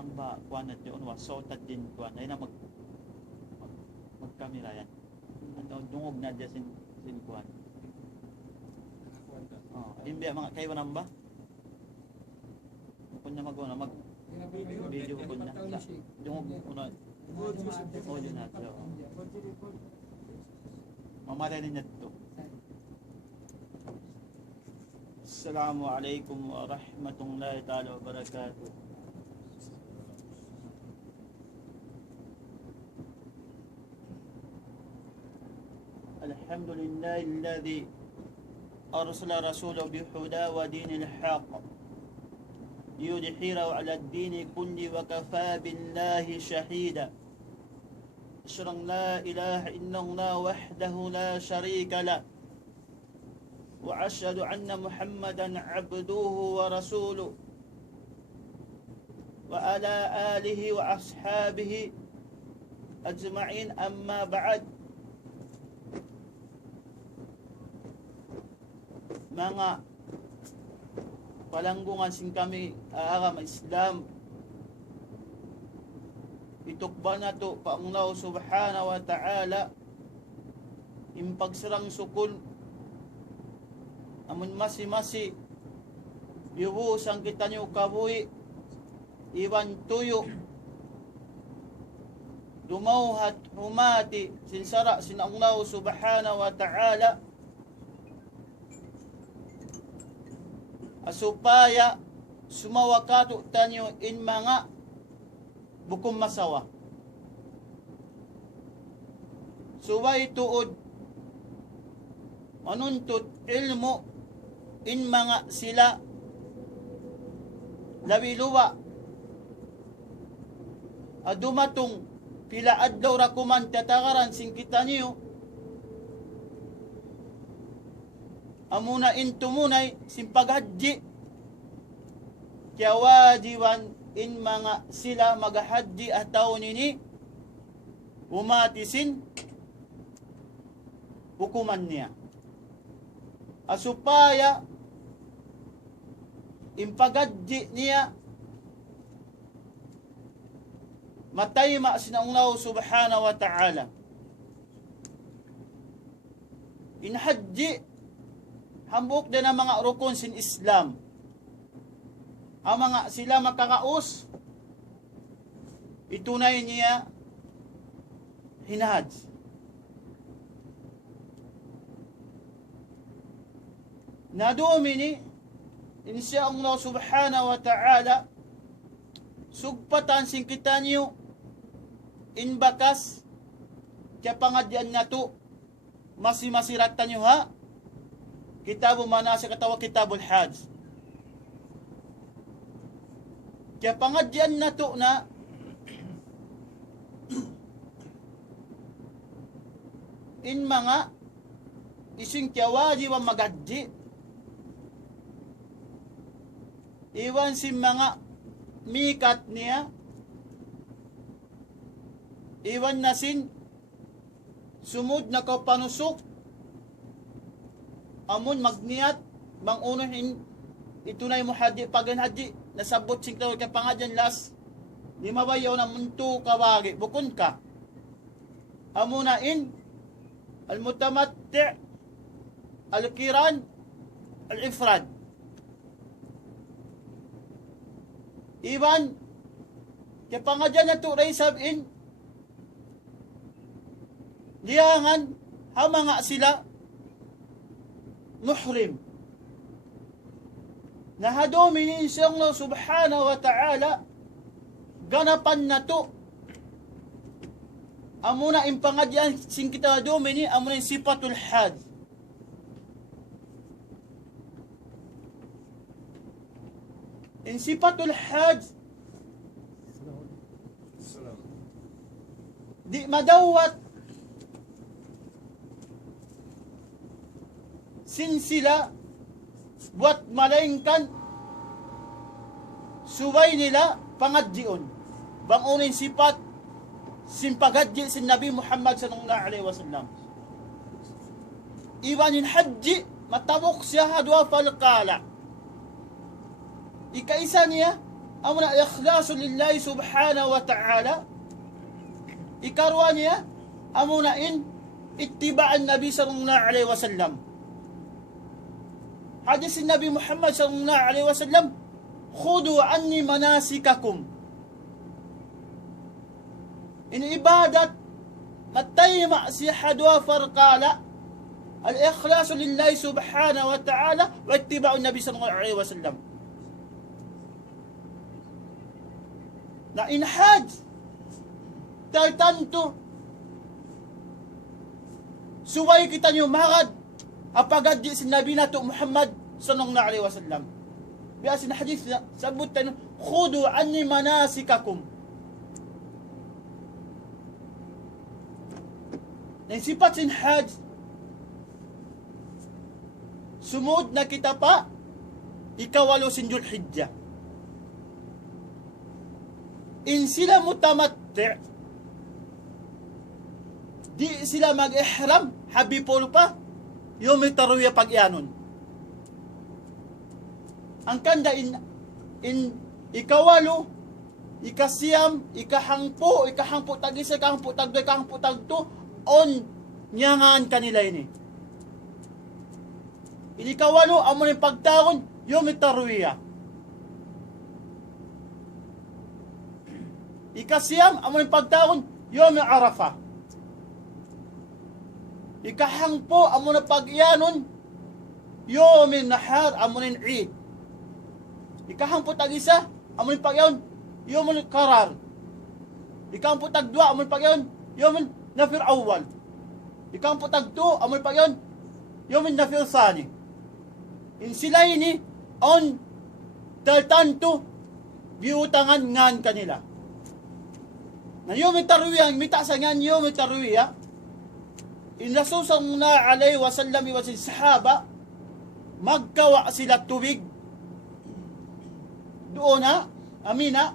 ang ba kuan at yun so tad din kuan ay na magkamera yan at dungog na dyan sin kuan imbi mga kayo nang ba kung na mag video ko na dungog una audio na to mamalay niya to. Assalamualaikum warahmatullahi taala wabarakatuh. Alhamdulillahilladzi arsala rasulahu bihuda wa dinil haqq liyudhhirahu 'ala ad-dini kulli wa kafaa billahi shahida. Asyhadu an la ilaha illallah wahdahu la syarika lah wa asyhadu anna Muhammadan 'abduhu wa rasuluh wa ala alihi wa ashabihi ajma'in amma ba'd. Mga palanggungan sing kami agama Islam itukba na to paanglaw subhanahu wa ta'ala impagsirang sukul amun masi diwusang kita nyo kabuhi iwan tuyo dumauhat humati sinsara sinanglaw subhanahu wa ta'ala asupaya sumawakato tanyo in mga bukom masawa suway tuod manuntut ilmu in mga sila labiluwa adumatong pila adlaw rakuman tatakaran sing kita niyo amuna intumunay simpaghaji kaya wajiban in mga sila maghaji ataw nini umatisin hukuman niya asupaya impaghaji niya matayma sinanglaw subhanahu wa ta'ala inhaji hambuk din ang mga rukun sin Islam. Ang mga sila makakaus, itunay niya hinahad. Nadumi ni, insya Allah subhanahu wa ta'ala, sugpatan sin kita niyo, inbakas, kaya pangadyan na to, masimasiratan niyo ha, Kitabu manasik atau kitabul hajj. Kaya pangadyan na to na in mga ising kaya wajiban magadji iwan si mga mikat niya iwan na sin sumud na kapanusok amun magniyat bang unuhin itunay mo haji pagan haji nasabot sing tawag kay pangadyan las di mabayaw na muntu kawagi bukon ka amuna in al-mutamatti al-kiran al-ifrad iban kay pangadyan na to ray sabin liyangan hamanga sila muhrim nahadomi ni insya Allah subhanahu wa ta'ala ganapan na to amuna impangadyan sing kita hadomi ni amuna sifatul hajj in sifatul hajj di madawat sin sila buat malaingkan suway nila pangadjion bang unin sifat sin pagadji sin Nabi Muhammad sallallahu alaihi wasallam iwanin haji matabok siya hadwa falqala ikaisa niya amuna ikhlasu lillahi subhanahu wa ta'ala. Ikarwa niya amuna in ittiba'an Nabi sallallahu alaihi wasallam. Hadis Nabi Muhammad sallallahu alaihi wasallam, khudu anni manasikakum. In ibadat matay ma'sihadwa farqala al-ikhlasu lillahi subhanahu wa ta'ala wa ittiba'un Nabi sallallahu alaihi wasallam. Na in hajj tartanto suway kita nyo magad apagaddi si Nabi nato Muhammad sallallahu alaihi wasallam. Biya sin hadith sabut tan khudu anni manasikakum. Na sifat sin hajj sumud na kita pa ikawalo sin Dhul-Hijjah. In sila mutamatti, di sila mag-ihram, habipol pa, yung tarwiya pag-ianon. Ang kanda in ikawalo, ikasiyam, ikahangpo tagisa, ikahangpo tagdo, ikahangpo tagdo, on nyangan kanila ini. In ikawalo, amo ng pagtaon, yung tarwiya. Ikasiyam, amo ng pagtaon, Yom Arafah. Ikahangpo, amo ng pag-iyanon, Yom Nahar, amo ng Eid. Ikahangpo tag-isa, amo ng pag-iyanon, Yom Karar. Ikahangpo tag-dua, amo ng pag-iyanon, Yom Nafir Awal. Ikahangpo tag-2, amo ng pag-iyanon, Yom Nafir Sani. In sila ini, on taltanto, biutangan ngan kanila. Na Yom Tarwiyah, mita sa ngan Yom Tarwiyah, in Rasul sallallahu alaihi wasallam wa sahaba, magkawa sila tubig. Doon na, Amina,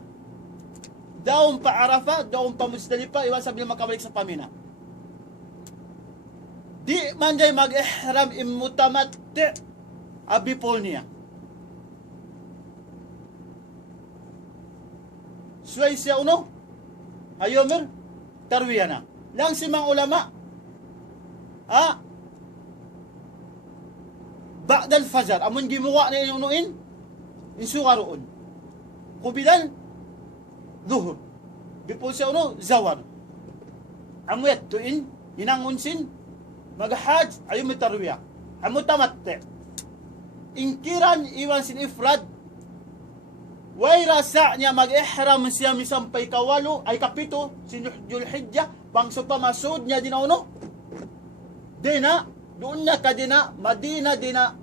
daon pa Arafah, daon pa Musdalifah, iwan sabi na makabalik sa pamina. Di man jay mag-ihram immutamatti, abipol niya. Suway siya uno, Ayomer, tarwiya na. Lang si mga ulama, ba'dal fajar, amon gimuwa na inunuin, insuka roon. Kubilan, zuhur. Bipol siya uno, zawar. Amwet, tuin, inangunsin, maghahaj, ayun may tarwiya. Amutamatte. Inkiran, iwan sin ifrad, way rasa niya mag-ihram siya misampay kawalo ay kapito si Dhul-Hijjah pang supamasud niya dinauno. Dina, doon na ka dina, Madina dina,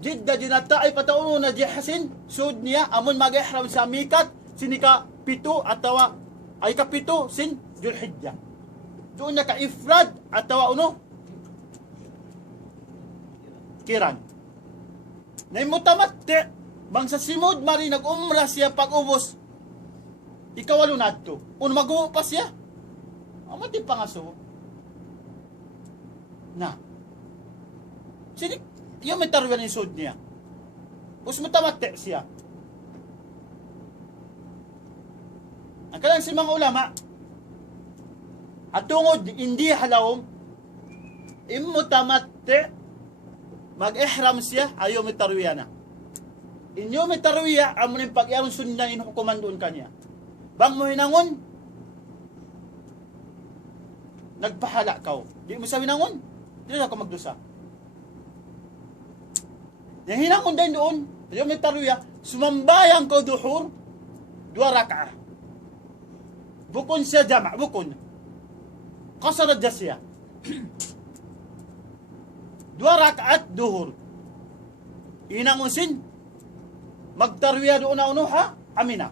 Jeddah dina taay patauno na jihasin, sud niya, amon mag-ihram sa mikat, sinika pito atawa ay kapito sin Dhul-Hijjah. Doon na ka ifrad atawa uno, kiran. Na mutamatti, bang sa simod mari nag-umra siya pag-ubos, ikawalo nadto. Un mag-uwo pa siya. Amati pangaso. Na. Sinik, yung may tarwiyan ng sud niya. Us mutamatti siya. Ang kalang si mga ulama, at tungod hindi halawom, immutamatti, mag-ihram siya, ayaw may tarwiyan na. Inyo may tarwiya, amo ng pag-iyaron sundan inukuman doon kanya. Bang mo hinangon, nagpahala ka. Di mo sa hinangon, di na ako magdusa. Yung hinangon din doon, inyo may tarwiya, sumambayang ko duhur, 2 rak'ah. Bukon siya jama', bukon. Kasarad siya. 2 rak'at duhur. Hinangon sin, magtarwiya doon na uno ha, amina.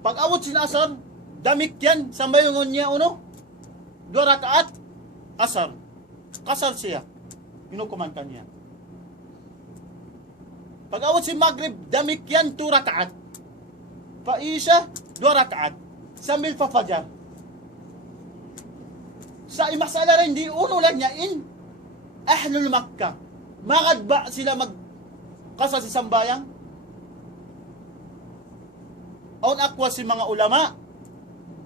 Pag-awot sinasar, damik yan, sa mayungon niya uno, 2 rakaat, asar. Kasar siya, inukuman ka niya. Pag-awot si Maghrib, damik yan, 2 rakaat. Pa-isha, 2 rakaat. Sambil pa fajar. Sa imasala rin, di uno lang niya in Ahlul Makkah. Magad ba sila kasal si sambayang? On akwa si mga ulama.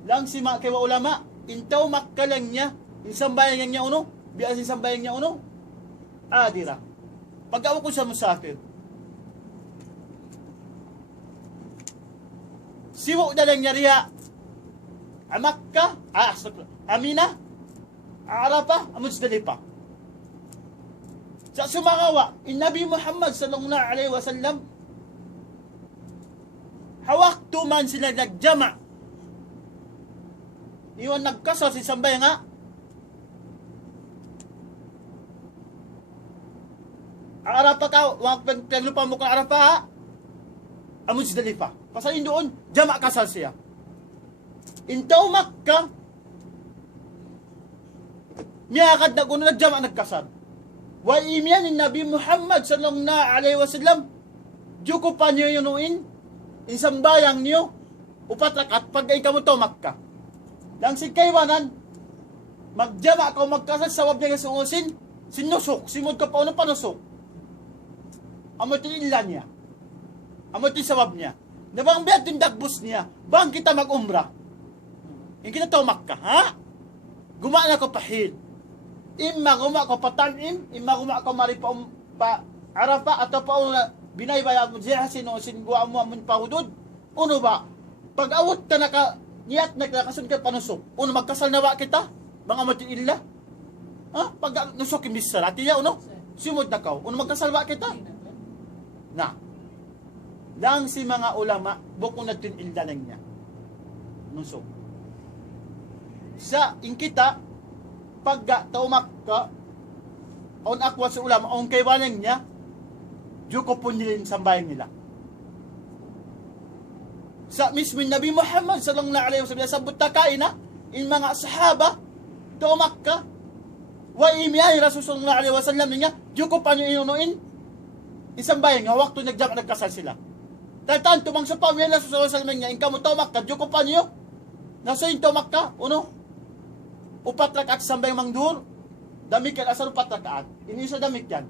Lang si mga kaya ulama. Intaw makkalang niya. Insambayan niya uno. Bias insambayan niya uno. Adira. Pag-awa ko sa musafir. Siwo na lang niya riya. Amakka. Amina. Arapa. Muzdalifa. Sa sumakawa. Nabi Muhammad sallallahu alaihi wasallam. Hawaktu man sila nagjama. Iwan nagkasal si sambay nga. Arapa ka, paglupa mo ka Arapa ha. Muzdalifa. Pasalin doon, jama kasal siya. Intaw Makkah, niyakad na kuno nagjama nagkasal. Wa imyan ni Nabi Muhammad sallallahu alaihi wasallam. Juko pa niyo yunuin. Insambayang niyo. Upatrakat pag ikaw mo to Makkah. Lang si kaywanan, magjama ka magkasal sa wab niya sungusin. Sinusok, simod ka pa unang panusok. Amo tinilan niya. Amo sawab niya. Nabang biyad yung dagbus niya. Bang kita mag-umrah. Yung kita to Makkah, ha? Guma na ko pahil. Imma guma ko patalim. Imma guma ko mari pa Arafah. Atau pa una binaybaya mo siya sinugwa mo amon pa hudod. Uno ba? Pag-awot ka naka niyat nagkakasun ka panusok. Uno magkasal na ba kita? Mga matilla. Ha? Pag nusok yung bisarati ya, uno? Simod na ka. Uno magkasal ba kita? Na. Lang si mga ulama, bukong natin ildalang niya. Nusok. Sa inkita, pagga taumak ka, on akwa sa ulama, on kaywanan niya, juko po nilin sambayan nila. Sa mismo Nabi Muhammad sallallahu alaihi wasallam, sabot takain na, in mga sahaba, taumak ka, wa imiyay Rasul sallallahu alaihi wasallam niya, juko pa niyo inunuin, isang bayan nga, wakto nagjama nagkasal sila. Tatan, tumang sa pamilya na sa salman niya, inka mo tomak ka, diyo ko pa niyo. Nasa yung tomak ka, uno. Upatrak at sambay mangdur, damik yan, asal upatrak at. Inisa damik yan.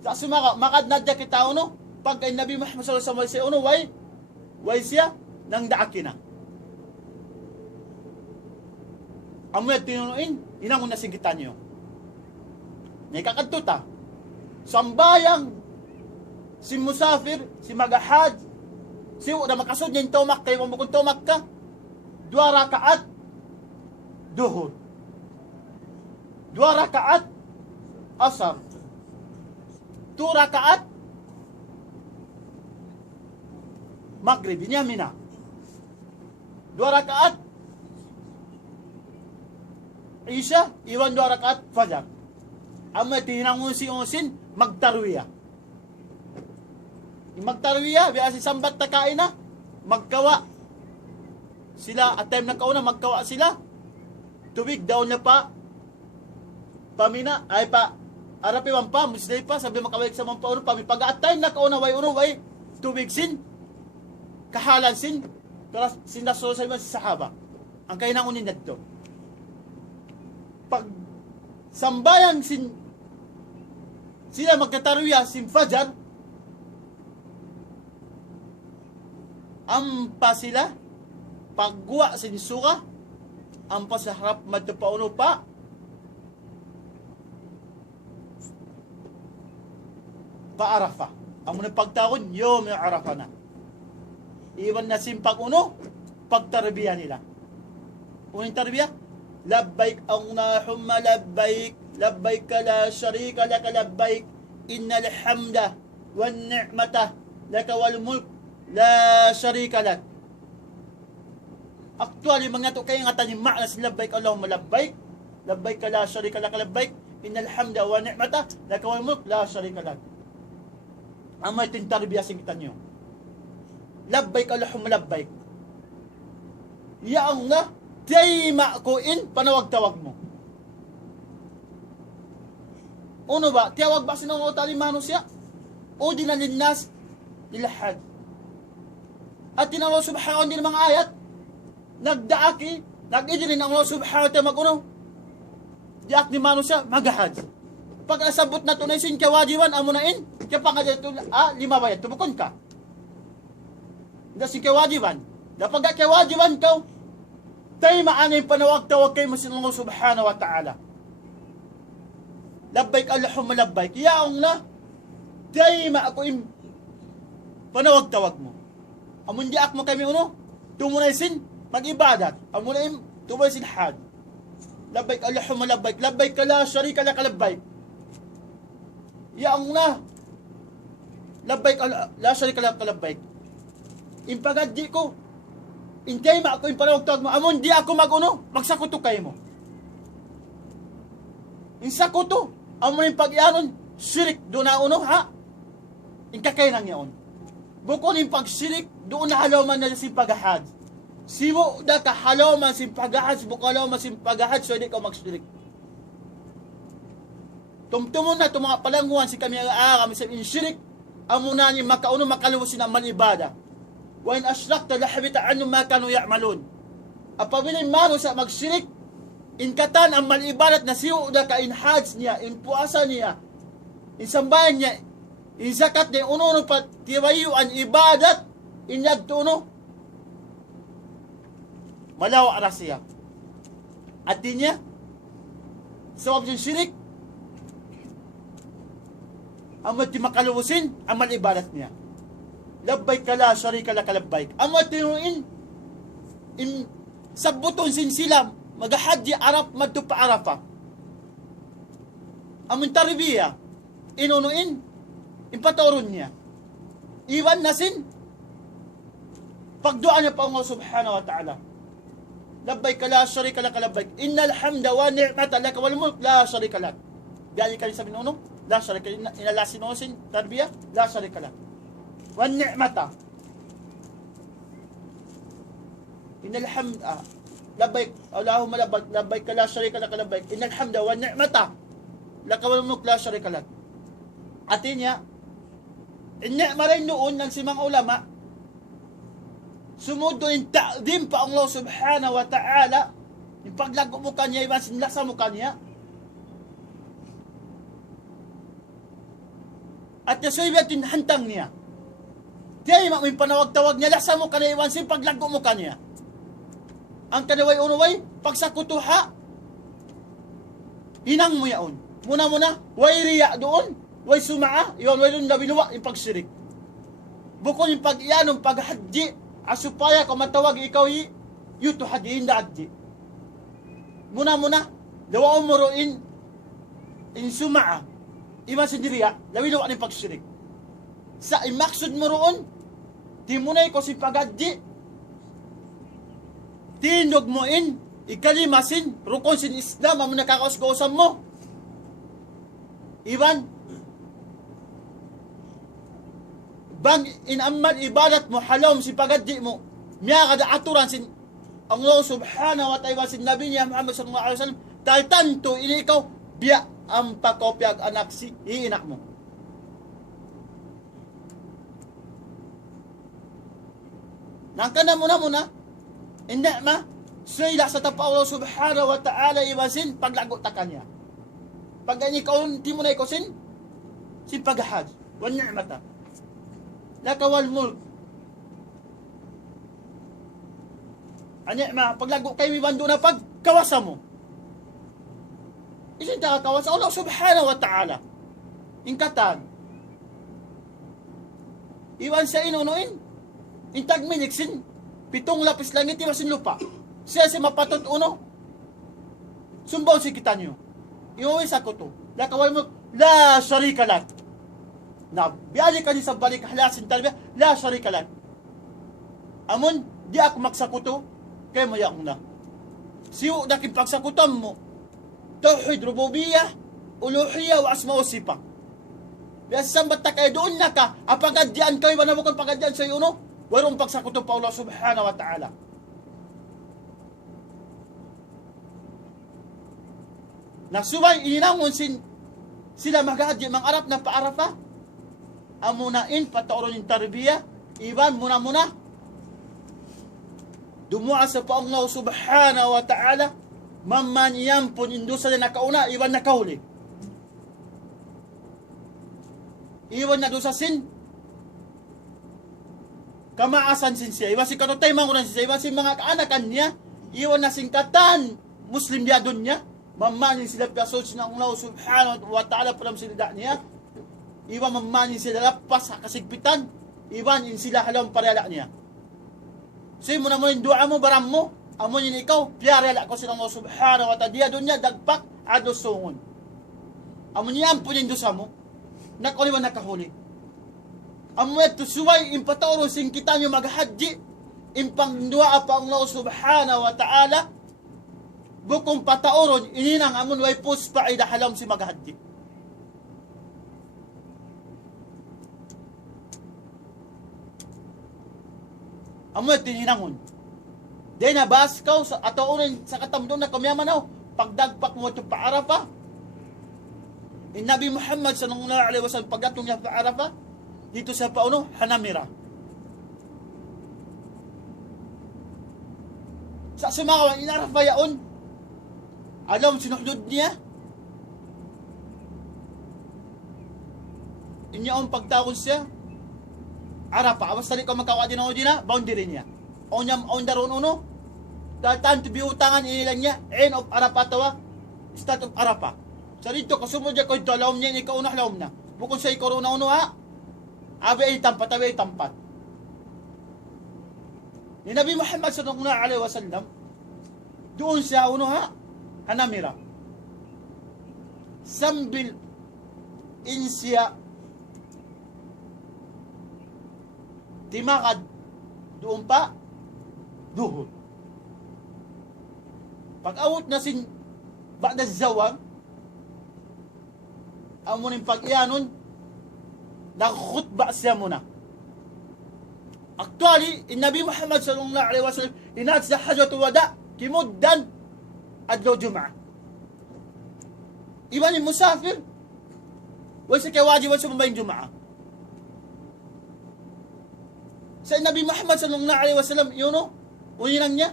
Sa sumaka, makadnadya kita, uno. Pag ay Nabi Muhammad sallallahu alaihi wasallam, uno, way siya, nang daaki na. Amoy tinunuin, inang una sigitan niyo. Nakakadtuta. Sambayang, si musafir, si magahad, si na makasod niya yung tomak kayo mo kung tomak ka, 2 rakaat duhur, 2 rakaat asar, 2 rakaat maghrib, niya mina, 2 rakaat isya, iwan 2 rakaat fajar. Ama tinang usin magtarwiya. Magtarwiya, biya si sambat takain na, magkawa. Sila, at time na kauna, magkawa sila. Tubig daw niya pa, pamina, ay pa, arapiwan pa, musday pa, sabi makawalik sa mga pauno, pag at time na kauna, way tubig sin, kahalan sin, pero sinasolo sa si sahaba. Ang kainang unin na ito. Pag sambayang sila magkatarwiya, sin fajar, ampa sila, pagguwa sa suka, ampa sa harap matupauno pa, pa-Arafah. Ang muna pagtawon, yom yung Arafah na. Iwan na simpag uno, pagtarbiya nila. Unang tarbiya, labbaik Allahumma labbaik, labbaik ka la sharika laka labbaik, innal hamda, wan ni'mata, laka wal mulk, la sharika lak. Actually, mga to kayo nga tanim makna si labbaik Allahumma labbaik, labbaik ka la sharika lak labbaik, innal hamda wa ni'mata laka wal mulk la sharika lak. Ang may tintarbiya kita nyo. Labbaik Allahumma labbaik. Ya Allah, tiyay ko in panawag-tawag mo. Uno ba? Tiyawag ba sinong talimano siya? O dinalinnas nilahad. At tinalo subhanahu din mga ayat, nagdaaki, nag-idinin ang Allah subhanahu wa ta'ala mag-uno. Diak ni mano siya, magahad. Pag nasabot na tunay sin kawajiban, amunain, kaya pa nga dito, 5 bayad, tubukon ka. Hindi sin kawajiban. Dapat kewajiban kau tay maanay panawag-tawag kay Allah subhanahu wa ta'ala. Labbaik Allahumma labbaik. Yaong na tay ma ako im panawag-tawag mo. Amun di ak mo kami uno tumunay sin mag-ibadat. Amun na im tumunay sin had. Labbaik Allahumma labbaik. Labbaik la syarika lak labbaik. Yaong na labbaik la syarika lak labbaik. Impagaddi ko intay ma ako yung panawag-tawag mo. Amon di ako mag-uno, magsakuto kayo mo. Yung sakuto, amon yung pag-ianon, syirik, doon na uno, ha? Yung kakainan yaon. Bukod yung pag-syirik, doon na halaman na si paghahad. Siwo da ka halaman si paghahad, bukod halaman si paghahad, so hindi ka mag-syirik. Tumtumon na itong mga palanguan, si kami kami sa syirik, amon na niya makauno, makaluwasin ang malibada. Wa in asyrakta lahabita anhum ma kanu ya'malun. Apabila mano sa magsyirik, inkatan ang malibadat na siyo da ka in hajj niya, in puasa niya, in sambayan niya, in zakat niya, uno pa tiwayo ang ibadat, in yagtuno, malawa ara siya. At di niya, sa wab yung syirik, ang mati makalusin, ang malibadat niya. Labbaik ka la syarika lak labbaik. Amo tinuin in sabuton sin sila magahadji araf madto pa arafa. Amon tarbiya inunuin impatoron niya. Iwan nasin pagduan niya pa Allah subhanahu wa ta'ala. Labbaik ka la syarika lak labbaik. Innal hamda wa ni'mata lak wal mulk la syarika lak. Dali kali sa binuno la syarika inalasin osin tarbiya la syarika lak. والنعمة إن الحمد لبيك اللهم لبيك لبيك لا شريك لك لبيك إن الحمد والنعمة لك والملك لا شريك لك. Artinya النعمة rin noon ng simang ulama sumudo yung ta'zim pa Allah subhanahu wa ta'ala yung paglago mo kanya yung sinlasa mo kanya at nasuibiyat yung hantang niya. Kaya may panawag-tawag niya, lasa mo kanaiwan sin paglago mo kanya. Ang kanaway-unaway, pagsakutuha, hinang mo yaon. Muna-muna, way riya doon, way sumaa, yun, way doon labiluwa, yung pagsirik. Bukod yung pag-ianong, paghadji, asupaya kung matawag ikaw yuto hadji, hindi hadji. Muna-muna, dawa umuruin, in sumaa, iman sindiriya, labiluwa yung pagsirik. Sa imaksud mo roon, timunay ko si pagadji, tindog mo in, ikalimasin, rukon sin Islam, ang nakakausgausan mo. Iban, bang inamad ibadat mo, halom si pagadji mo, miya kada aturan sin Allah subhanahu wa ta'ala sin Nabi niya Muhammad sallallahu alaihi wasallam, taltanto ini ikaw, biya ang pakopyag anak si iinak mo. Nangka na muna, hindi ma, sila sa tapa Allah subhanahu wa ta'ala iwasin, paglago ta kanya. Pag ganyan ikaw, di mo na ikosin, si paghahad, wal ni'mata, laka wal mulk. Anya ma, paglago kayo ibando na pagkawasa mo. Isin ta kawasa Allah subhanahu wa ta'ala. Ingkatan. Iwan sa inunuin, intag miniksin, 7 lapis langit, iwasin lupa. Siya si mapatot uno. Sumbaw si kita nyo. Iuwi sa kuto. Lakawal mo, la syarika lak. Na, biyali ka sa balik halasin talbiya, la syarika lak. Amon, di ako magsakuto, kaya maya akong na. Siyo na pagsakutan mo. Tauhid, rububiyah, uluhiyah, wa asma o sipa. Kaya sambat ta kayo doon na ka, apagadyan kayo, wala mo kang pagadyan sa iyo, no? Warong pagsakuto pa Allah subhanahu wa ta'ala. Nasubay, inangon sila maghadji, mang arap na paarafa. Amunain, patauron yung tarbiya. Iban, muna-muna. Dumuha sa pa Allah subhanahu wa ta'ala. Mamaniyam po indusa na nakauna, iban nakahuli. Iwan na doon sa sin. kamaasan sin siya, iwan si katutay mangunan siya, iwan si mga kaanakan niya, iwan na singkatan, Muslim dia doon niya, mamanin sila kasod siya ng Allah subhanahu wa ta'ala palam sila niya, iwan mamanin sila lapas sa kasigpitan, iwan in sila halawang parala niya. So mo naman yung dua mo, baram mo, amon yun ikaw, piyarala ko sila Allah subhanahu wa ta'ala, dia doon niya, dagpak, adosungon. Amon niya ampun yung dosa mo, nakaliwan nakahuli. Amon ito suway, impatoro sing kita nyo maghadji, impang dua pa Allah subhanahu wa ta'ala, bukong pataoron, ininang amon way puspa ay dahalam si maghadji. Amon ito ininangon. Dahil nabas ka sa ataunan sa katamdon na kumyamanaw, pagdagpak mo ito paarafa. In Nabi Muhammad sallallahu alaihi wasallam pagdatong niya paarafa, dito sa pauno, hanamira. Sa sumakawan, inarafa yaon. Alam, sinuhdod niya. Inyaon pagtawon siya. Arapa, awas tali ko magkawadi ng odina, boundary niya. On daron uno, datan to biutangan inilan niya, end of Arapatawa, start of Arapa. Sa dito, kasunod niya ko ito, laom niya, ikaw unah laom na. Bukod sa ikaw una uno ha, abe ay tampat, abe ay tampat. Ni Nabi Muhammad sallallahu alaihi wasallam, doon siya uno ha, hanamira. Sambil insya timakad doon pa duhod. Pag-awot na sin ba'da zawang, amunin pag-iyanon, nakhutba siya muna. Actually, in Nabi Muhammad sallallahu alaihi wasallam, inat sa hajjatu wada, kimuddan, adlaw Jum'ah. Iban yung musafir, wala sa kawajiban sa mambayang Jum'ah. Sa Nabi Muhammad sallallahu alaihi wasallam, yun o, uninang niya,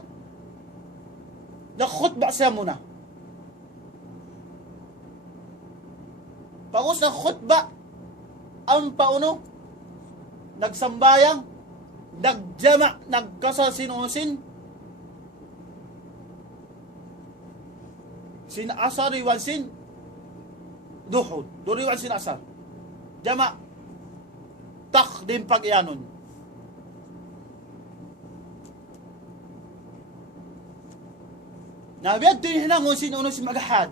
nakhutba siya muna. Pagos ng khutba, ang pauno, nagsambayang, nagjama, nagkasasin-usin, sin-asar iwan sin, duhod, duriwan sin-asar. Jama, takdim pag-iyanon. Nabiyad din hinangon sin-uno si maghahad.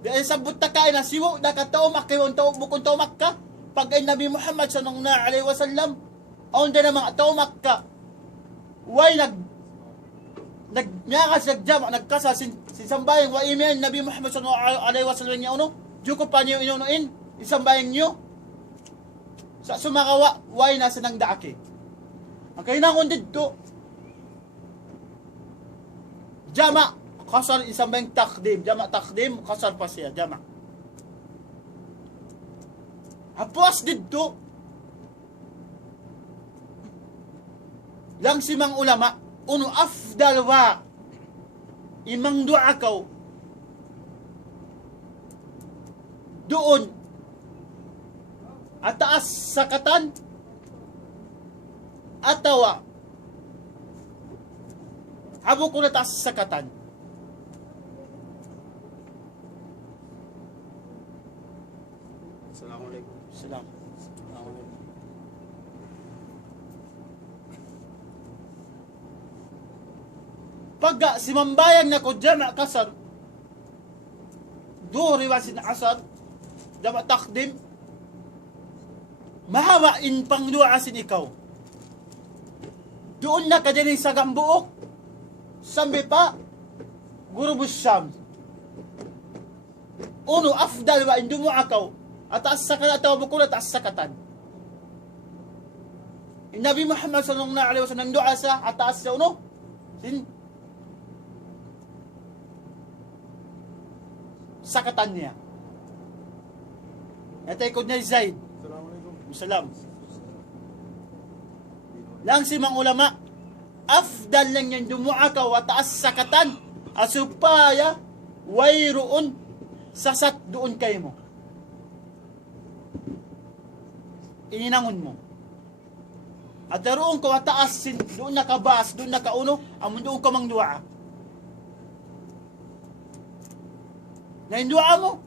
Dahil sabot na kain na siwo, nakataumak kayo, bukong taumak ka, pag ay Nabi Muhammad sallallahu alaihi wasallam, aon din namang taumak ka, way nagnyaka sa jama, nagkasa, sinsambayang, wa imen, Nabi Muhammad sallallahu alaihi wasallam niya, ano, Diyoko pa niyo inunuin, isambayang niyo, sa sumakawa, way nasa nang daaki. Ang kainangon dito, jama, kasar isang bayang takdim, jama takdim, kasar pa siya, jama. Hapos dito, lang si mang ulama, uno afdal wa, imang dua kaw, doon, ataas sakatan, atawa, habo ko na taas sakatan. Assalamualaikum. Salam. Pagka si mambayang na ko jama kasar, duri wasin asar, jama takdim, mahawain pang dua asin ikaw. Doon na ka din sa gambuok, sambi pa, guru busyam. Uno, afdal wa indumo akaw, ataas sakatan ataw bukul ataas sakatan. Nabi Muhammad sallallahu alaihi wasallam doa sa ataas sa uno, sakatan niya. Natay ko niya Zaid. Assalamualaikum. Salam. Lang si mga ulama, afdal lang yan dumu'a ka wa taas sakatan asupaya wayroon sasat doon kayo mo. Ininangon mo. At daroon ko ataas, doon nakabaas, doon nakauno, amon doon ka mang dua. Na yung dua mo,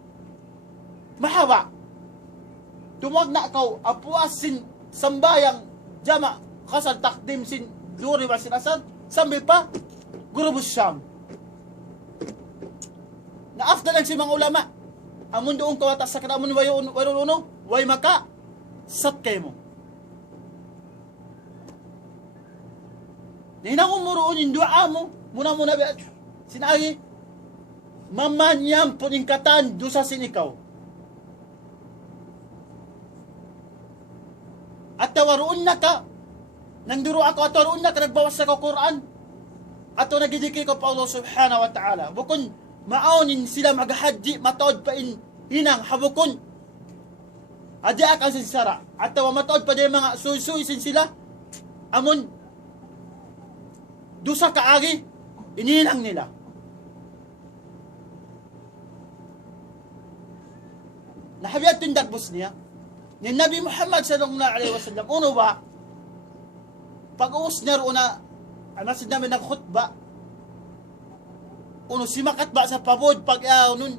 mahawa. Tumag na ikaw, apuas sin sambayang jama, kasal takdim sin duri ba sinasan, sambil pa, gurubus siyam. Na after lang si mga ulama, amon doon ko atas sa kanamon wayo way maka, sat kayo mo. Ninang umuroon yung dua mo, muna sinabi, mamanyam puningkatan dusa sin ikaw. At tawaroon na ka, nanduro ako, at tawaroon na ka, nagbawas sa Quran, at nagidiki ko pa Allah subhanahu wa ta'ala. Bukon, maaunin sila maghadji, mataod pa hinang, habukon, adya ka sin sara, at tawa mataod pa din mga suy-suy sin sila, amon, dusa kaagi, ininang nila. Nahabiyat tindagbos niya, ni Nabi Muhammad sallallahu alaihi wasallam, uno ba, pag-uus niya roon na, masid namin nagkhutba, uno simakat ba sa pabod, pag nun,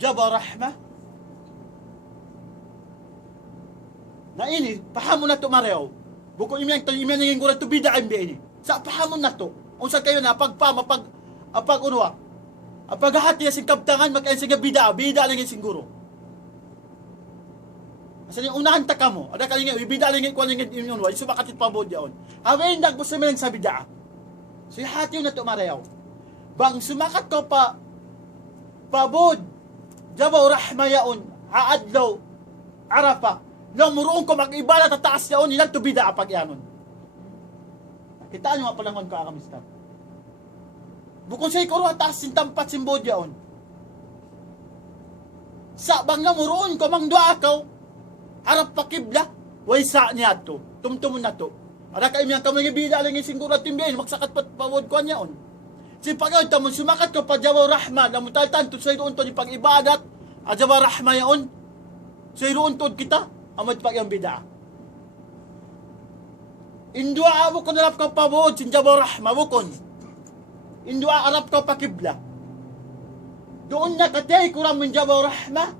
jaba rahma, na ini, pahamon na tumarew, bukong imyang naging gura to bida ang ini, sa pahamon na to, unsa kayo na, unwa, paghahati na sing kaptangan, magkain sing bida lang yung siguro. Sa unahan ta kamo, ada kalinga ibida lingit ko lingit inyon wa isu bakatit pabod yaon. Awen dag gusto man sa bida. So hati na to marayaw. Bang sumakat ko pa pabod. Jabaw rahma yaon, aadlaw Arafa. Nang muruon ko mag-ibada ta taas yaon ilang to bida pag yanon. Kita nyo palangon ko akamistan. Bukod sa ikoro taas sin tampat simbod yaon. Sa bang na muruon ko mang dua akaw harap pa kibla, way sa niya to, tumtumon na to. Ada kayo niyang kamay bida lang yung singuro at timbihin, magsakat pa pawod ko niya on. Si pagawin tamon, sumakat ko pa jawaw rahma, namutaltan to sa iroon to ni pag-ibadat, at jawaw rahma yaon, sa iroon to kita, amad pa yung bida. Indua abo ko narap ko pawod, sin jawaw rahma, bukon. Indua arap ko pa kibla. Doon na katay kurang min jawaw rahma,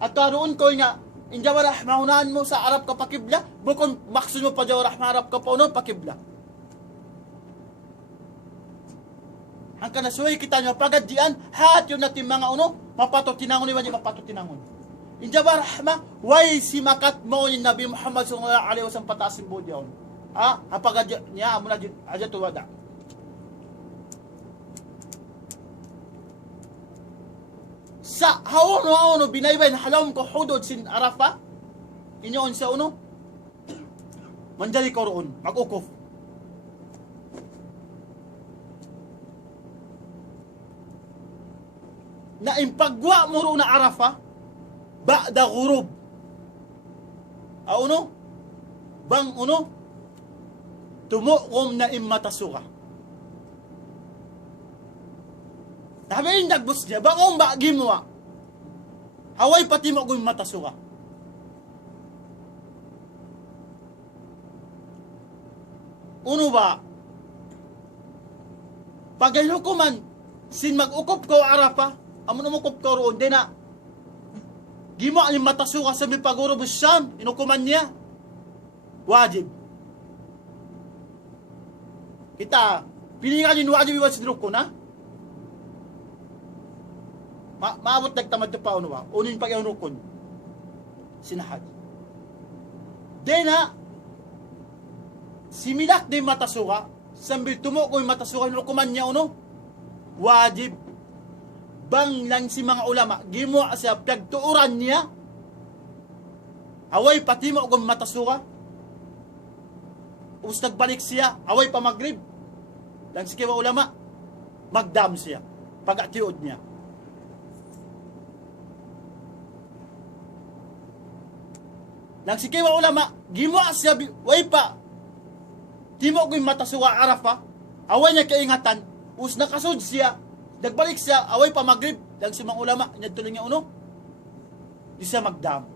at karoon ko nga, injawa rahma unahan mo sa Arab ka pakibla, bukon maksun mo pa jawa rahma Arab ka pa unahan pakibla. Ang kanasuhay kita nyo pagaddian, hat yun natin mga mapatot tinangon ni mapatot tinangon. Injawa rahma, way si makat mo ni Nabi Muhammad sallallahu alaihi wasallam patasin po diyon. Pagaddian niya, amo na aja tuwada. Sa hawon binaybay na halawon ko hudod sin Arafa, inyoon sa mandali ko roon, mag-ukuf. Na impagwa mo roon na Arafa, ba'da ghurub. Bang tumuqom na immatasuka. Sabihin nagbus niya, bangong ba gimwa? Haway pati mo kung matasuka. Uno ba? Pag hukuman, sin mag-ukop ko Arafa, amon umukop ko roon, di na, gimwa ang matasuka sa may paguro busyam, inukuman niya. Wajib. Kita, pilingan yung wajib iwan sinuruk ko na, maabot nagtamad to pa unin pag yung rukun sinahad then similak din matasuka sambil tumuko yung matasuka yung rukuman niya wajib bang lang si mga ulama gimo sa pagtuuran niya away pati mo kung matasuka us nagbalik siya away pa magrib lang si mga ulama magdam siya pag-atiod niya. Nang si kiwa ulama, gimwa siya, way pa, timo ko yung matasuwa Arafa, away niya kaingatan, us nakasud siya, nagbalik siya, away pa magrib, lang si mga ulama, inatuloy niya di siya magdam.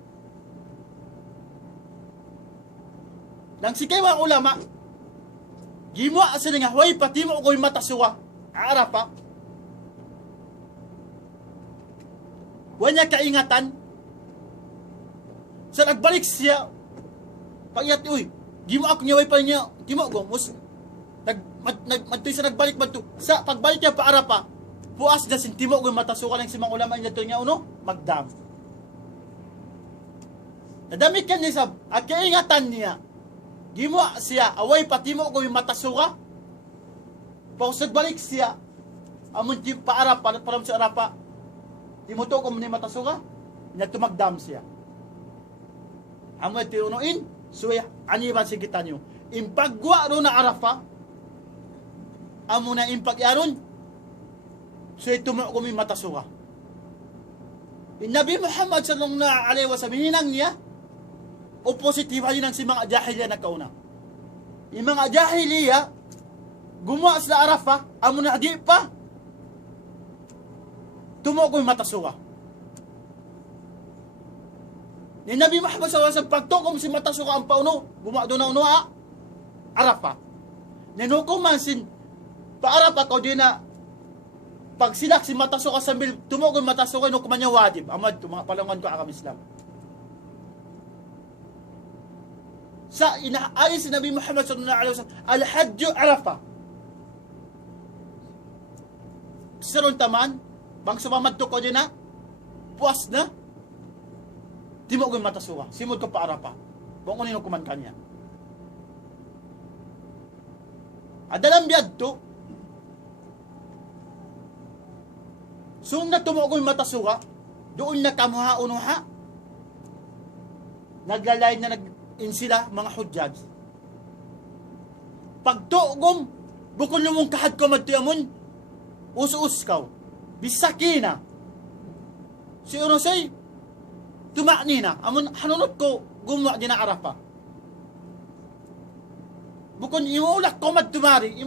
Nang sikay mga ulama, gimwa sila nga, way pati mo ko'y matasuwa. Arafa. Wanya kaingatan. Sa nagbalik siya, pagyat, uy, gimwa ako niya, way pa niya, gimwa ko, madtoy sa nagbalik madto. Sa pagbalik niya pa Arafa, puas na sintimo ko'y matasuwa lang si mga ulama niya to niya, magdam. Nadamit ka niya sa, at kaingatan niya, gimwa siya, away pati mo ko'y matasuka. Pausad balik siya, amon di pa Arafa, param sa Arafa, di mo to kung ni matasuka, niya tumagdam siya. Amon tirunuin, suya, aniban sigitan niyo. Impagwa ro na Arafa, amon na impagyaron, suya tumo kung matasuka. Nabi Muhammad sallallahu alaihi wasallam, hinang niya, opposite yun ang si mga jahiliya na kauna. Yung mga jahiliya, gumawa sa Arafa, amo na di pa, tumukoy matasuwa. Ni Nabi Muhammad SAW, pagtukom si matasuwa ang pauno, gumawa doon na uno Arafa. Ninukom man sin, pa Arafa ko di na, pag silak si matasuwa sa mil, tumukoy matasuwa, nukuman niya wadib. Amad, palangan ko akam Islam. Sa inaayon si Nabi Muhammad sallallahu alaihi wasallam, al-hajj Arafa. Saron taman, bang sumamad to ko din na, puas na, di mo ko matasuwa, simod ko pa Arafa. Kung unino kuman kanya. Adalam biyad to, sung na tumo ko matasuwa, doon na kamuha unuha, naglalay na sila mga hujjaj. Pagtuogom, bukod lumong kahad ko magtiyamon, us-us kaw, bisakina. Si Urusay, tumaknina, amon hanunot ko, gumawa din na Arafa. Bukod imulak ko magtumari.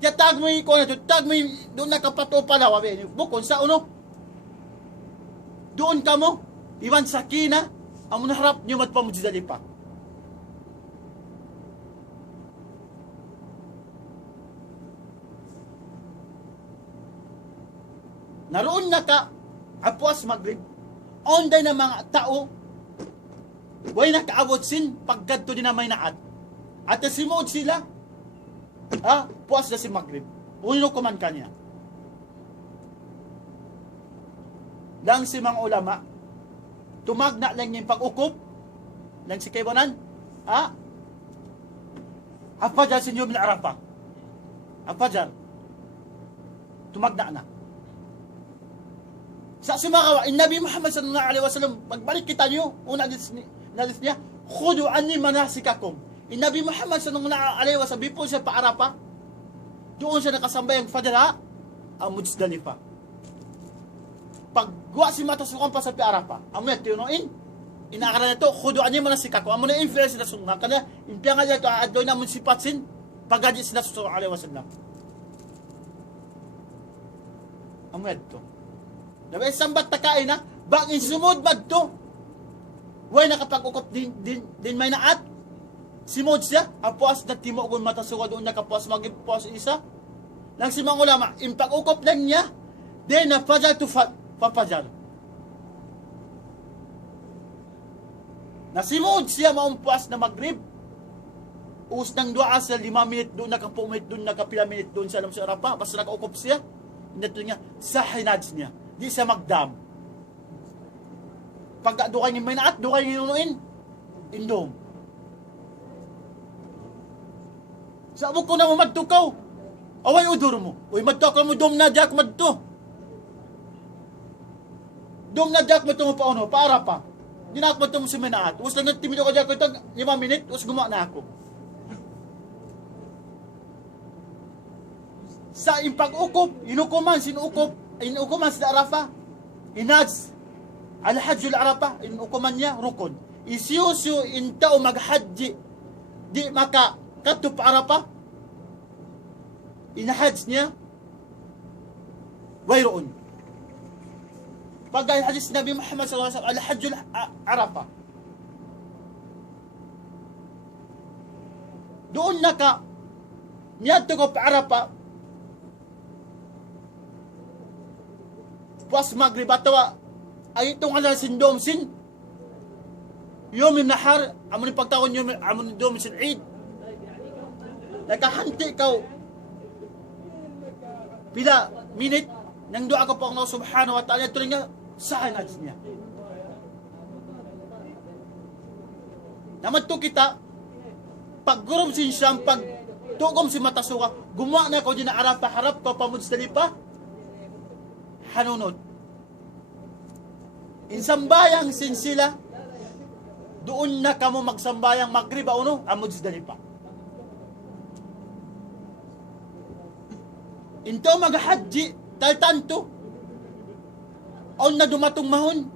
Kaya tag mo ko na to, tag mo doon nakapato pala, bukod sa doon ka mo, iwan sakina, ang harap niyo matpamudidali pa. Naroon na ka, apuas Maghrib, onday na mga tao, way nakaabot sin, paggadto din na may naat. At simod sila, puas na si Maghrib. Uno kuman kanya. Lang si mga ulama, tumagna lang yung pag-ukop lang si Kaybonan Afajar sinyo min Arafa. Afajar tumagna na sa sumakawa Nabi Muhammad sallallahu alaihi wasallam, pagbalik kita nyo, una nalis niya, khudu anni manasikakum. Nabi Muhammad sallallahu alaihi wasallam, before siya pa Arafa, doon siya nakasambay ang Fajr ang Muzdalifah. Pagwa si matasukan pa sa Arafa, amo na tinuin, inakara na to, khuduan niya manasika ko, amo na influence na sunga, kada impiya nga dito, adoy na si Patsin, pagadi sila sallallahu alaihi wasallam. Amo na ito. Nabi, sambat takain na, bang insumod bagto, way nakapag-ukot din may naat, simod siya, apuas na timo kung matasuka doon nakapuas, mag-ipuas isa, lang si mga ulama, impag-ukot lang niya, then na Fajr to Papajar. Nasimod siya maumpuas na Maghrib. Us ng dua sa 5 minit doon, naka-4 minute doon, naka-pila minute doon sa alam sa Arafa. Basta naka-ukop siya. Ito niya, sa hinaj niya. Di sa magdam. Pagka doon kayo may naat, doon kayo inunuin. Indom. Sa abok ko na mo magtukaw. Away udur mo. Uy, magtukaw mo, dom na jak magto. Dong na jak mo ito mo pa ano, para pa. Dinak mo ito mo suminaat. Tapos lang nagtimido ko jak ko ito, 5 minit, tapos gumawa na ako. Sa impag-ukop, inukuman sa Arafa, inaz, al-hajjul Arafa, inukuman niya, rukod. Isiyusu intao maghadji, di maka katup Arafa, inahadj niya, wayroon. Pagay hadis Nabi Muhammad sallallahu alaihi wasallam, al-hajjul Arafa. doon na ka, niyadto ko pa Arapa, puas Maghrib atawa, ay itong ala sindom sin, yom yung nahar, amon yung pagtaon yom, amon yung dom sin Eid, nakahanti ka, pila, minute, nang doa ka po ang subhanahu wa ta'ala, tuloy nga, saan ads niya. Naman to kita, paggurom sin siyang, pag tugom si matasuka, gumawa na ko din na arap pa harap pa pamudsdali pa, hanunod. Insambayang sin sila, doon na kamo magsambayang Maghrib uno, amudsdali pa. Into mag-hadji, taltanto, on na dumatong mahon,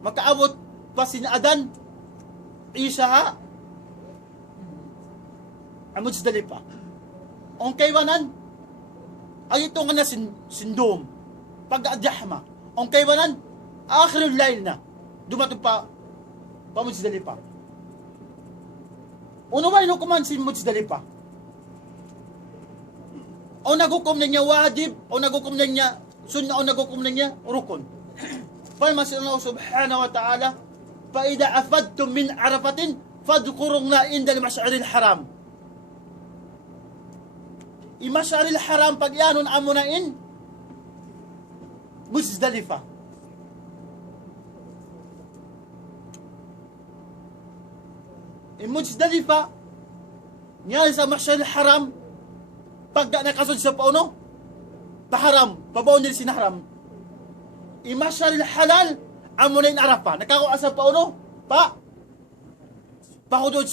makaabot pa sinaadan, isa ha, amudsdali pa. On kaywanan, ay ito nga na sindom, pag-adyahma, on kaywanan, akhirul layl na, dumatong pa, pamudsdali pa. Uno ba inukuman si mudsdali pa? O nagukom na niya wajib, o nagukom na niya sunna, o nagukom na niya rukun. Palmasin Allah subhanahu wa ta'ala, فَإِذَا أَفَدْتُم مِّنْ عَرَفَةٍ فَاذْكُرُوا اللَّهَ عِندَ الْمَشْعَرِ الْحَرَامِ. Imash'ar al-haram pag yanon amunain, Muzdalifa. Muzdalifa, niya sa Mash'ar al-haram, pag nakasod sa pauno, paharam, pabaon nila sinaharam. Imashar al-halal, amo na Arafah. Nakakuha sa pauno, pakudod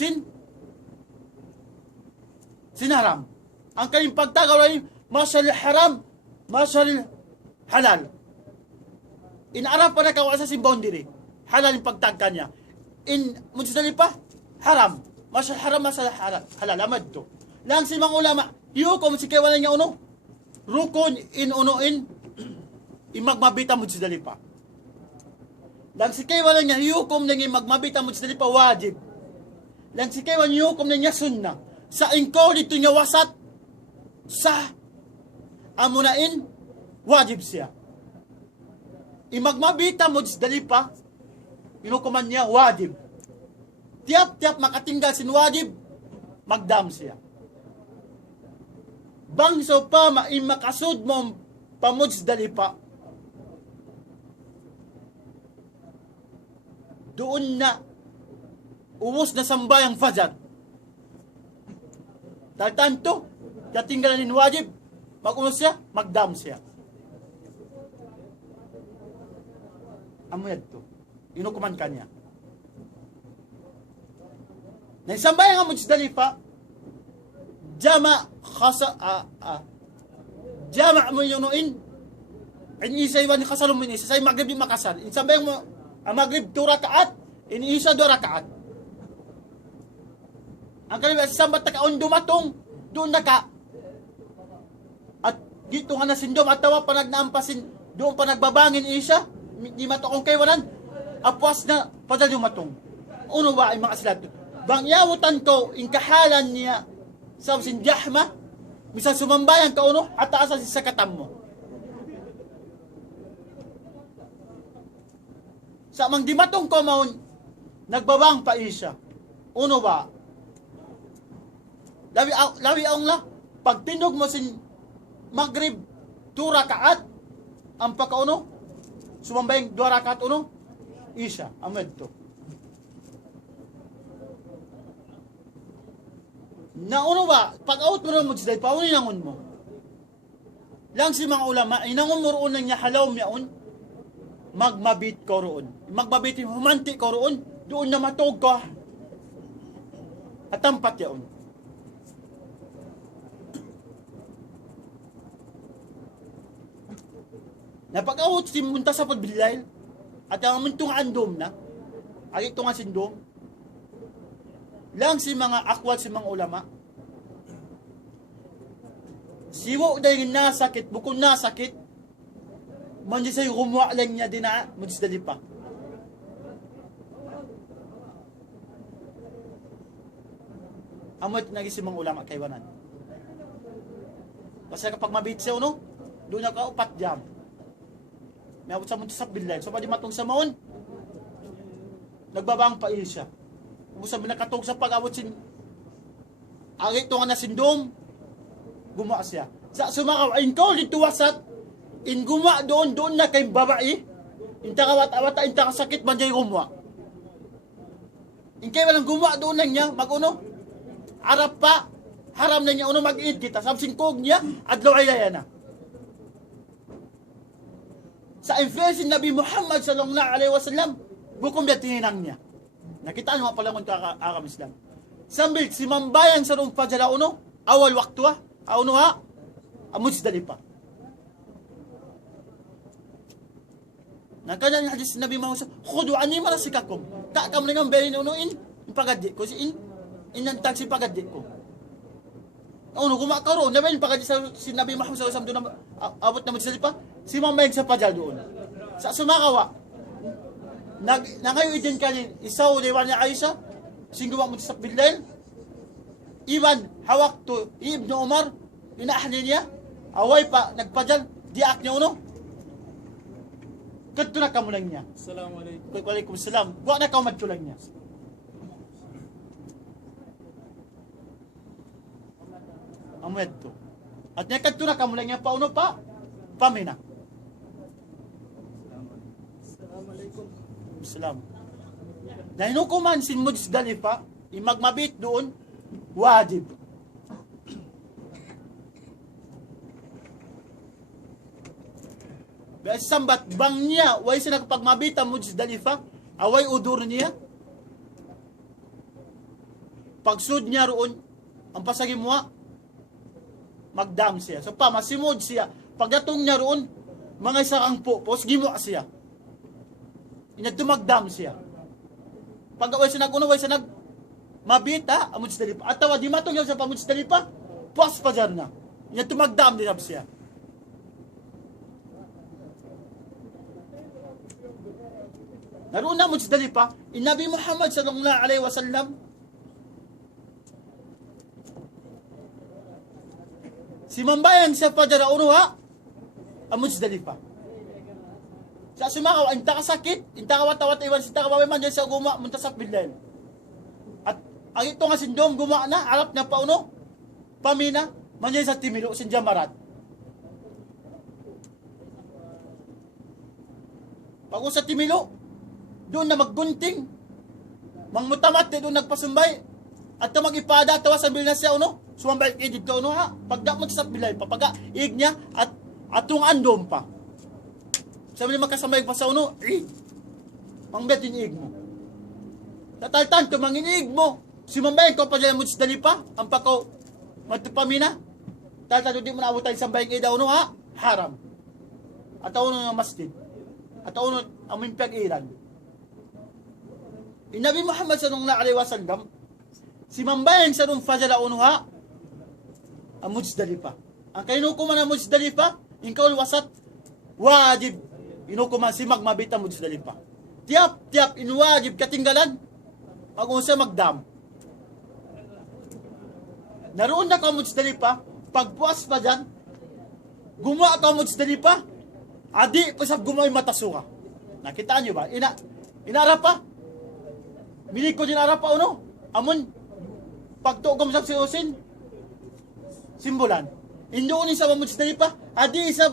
sinaharam. Ang kanyang pagtagaw ay Mashar al-haram, Mashar al-halal. In Arafah nakakuha sa boundary, halal yung pagtagka niya. In Muzdalifa, haram. Mashar al-haram, Mashar al-halal. Amad to. Lang si mga ulama, yukom si kawalan niya uno, rukon in unoin, imagmabita Muzdalifa. Lang si kawalan niya, yukom na niya magmabita Muzdalifa wajib. Lang si kawalan niya, yukom na niya sunna. Sa ingko dito niya wasat, sa amunain, wajib siya. Imagmabita Muzdalifa, inukuman niya wajib. Tiap-tiap makatinggal sin wajib, magdam siya. Bangso pa makasud mo pamudsdalifa, doon na umus na sambayang fajr. Taltanto, katinggalan ni wajib, mag-umus siya, magdam siya. Amuyad to, inukuman kanya. Na sambayang mudsdalifa, jama khasa jama mo yung noin isa iwan kasalom mo isa say Maghrib di makasal insabay mo ang Maghrib 2 rakaat isa 2 rakaat ang kanila sambat ka on dumatong doon naka at dito nga nasindom at tawa pa nagnaampasin doon pa nagbabangin isa di matokong kay wanan apwas na padal dumatong uno ba ay makasilat bang yawutan ko inkahalan niya sa sindyahma, misal sumambayan ka uno, at taasan si sakatam mo. Sa mang dimatong ko maun, nagbabang pa isya. Uno ba? Lawi aong la, pag tindog mo sin Maghrib, 2 rakaat, ang pagkauno, sumambayang 2 rakaat uno, isya, amad to. Nauno ba, pag-out mo na Muzdalifa, paano inangon mo? Lang si mga ulama, inangon mo roon lang niya halaw miyaon, magmabit ko roon. Magmabit, humanti ko roon, doon na matog ka. At tampat yaon. Napag-out si Muntasapod Bilail, at ang mintong andom na, ay ito nga sindom, lang si mga akwat si mga ulama siwo dahil nasakit bukod nasakit man di sa'yo kumuha lang niya din na Muzdalifa Amot nagisimang ulama kaywanan. Kasi kapag mabit siya, no? Doon na ka upat jam. May abot sa muntasap bilay. So, pwede matong sa maon, nagbabang pa siya. Kung sabi nakatog sa pag-abot sin, agit ito nga nasindom, gumawa siya. Sa sumakaw, in ko, dito wasat, in gumawa doon na kay babae, in takawat-awata, in takasakit, man dyan gumawa. In kayo walang gumawa doon na niya, mag-uno, arap pa, haram na niya, uno mag-eat kita, samsing kog niya, adlaw ay na. Sa influence ni Nabi Muhammad sallallahu alaihi wasallam, bukom na tininang niya. Nakita nyo nga pala kung kakam Islam. Sambil, si mambayan sa rumpa dyan uno, awal waktu ha, uno ha, amujdali pa. Nakanya ni hadis Nabi Muhammad, khudu ani marasikakum. Kakam na nga berin uno in pagadi ko, si inantag si pagadi ko. Uno, kumakaro, namin pagadi sa si Nabi Muhammad sallallahu alaihi wasallam, abot na mujdali pa, si mambayan sa padya doon. Sa sumakawa, nangayo din kanin, isaw lewan ni Aisha, singguwa mo sa bilail, iwan, hawak to, Ibn Umar, inaahli niya, away pa, nagpadyan, diak niya uno. Kadto na kamo lang niya. Assalamualaikum. Waalaikumsalam. Buwa na kamad ko lang niya. Amuet to. At niya kadto na kamo lang niya, pauno pa, pamina. Assalamualaikum. Islam. Na hinukuman sin Muzdalifa, imagmabit doon, wajib. Bias sambat bang niya, way sila kapag mabita Muzdalifa, away udur niya. Pagsud niya roon, ang pasagi mo, magdam siya. So pa, masimod siya. Pagdatong niya roon, mga isarang pupos, gimo siya. Inagdumagdam siya. Pag away siya nag-uno, way siya mabita, ang Muzdalifa. At tawa, di matong yan sa pamuzdalifa, puas pa dyan na. Inagdumagdam din siya. Naroon na Muzdalifa, Nabi Muhammad sallallahu alaihi wasallam, si mambayang sa padara unuha, ang Muzdalifa. Sa sumakaw, inta kasakit, inta kawat-awat iwan, sinta kabaway man dyan sa guma, muntasap bilail. At ang ito nga sindom, guma na, arap na pauno, pamina, man dyan sa timilo, sinjamarat. Pag sa timilo, doon na maggunting, mangmutamat, doon nagpasumbay, at ito mag-ipada, tawa sa bilay na siya, sumambay, edit ka, ha, pagdamot sa bilay, papaga, ig niya, at atong andom pa. Sabi niya magkasambay pa sa mangbet yung ig mo. Tataltan, ito manginig mo, si mambayan ko pa dyan mo dali pa, ang pakaw, matupamina, tataltan, hindi mo na abutan sambay ng ida, ha, haram. At ng masjid, at ang mimpyag ilan. Nabi Muhammad sallallahu alaihi wasallam, si mambayan sa nung fajala unuha, ang Muzdalifa. Ang kainukuman ng Muzdalifa, ingkaw wasat, wajib, inukuman si magmabita Muzdalifa. Tiap, inwajib katinggalan, mag-unsa magdam. Naroon na ka Muzdalifa, pagpuas pa dyan, gumawa ka Muzdalifa, adi pasab gumawa matasuka. Nakita nyo ba? Inarap pa. Milik ko din arap pa amon pagtukom sa siusin simbolan induunin sa Muzdalifa adi isa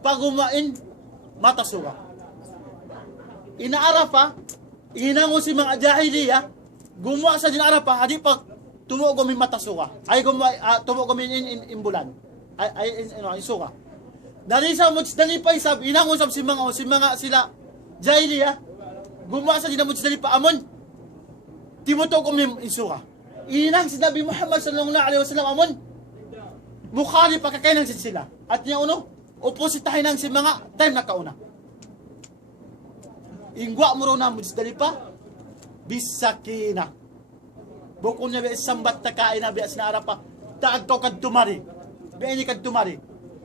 pagumain matasuka. Inaarap pa inango si mga jahiliya gumawa sa dinarap pa adi pag tumuog mi matasuka ay gumawa tumuog mi imbulan ay suka dali sa Muzdalifa isab inango sa si mga sila jahiliya gumawa sa dinamod Muzdalifa amon timutok kami isuka. Inang si Nabi Muhammad sallallahu alaihi wasallam amon bukhari pakakainang sila. At niya opposite nang si mga time na kauna. Ingwa mo ro na Muzdalifa bisakina. Bukon niya ba sambat takain na bias na arapa taag ko kad tumari. Biani kad tumari.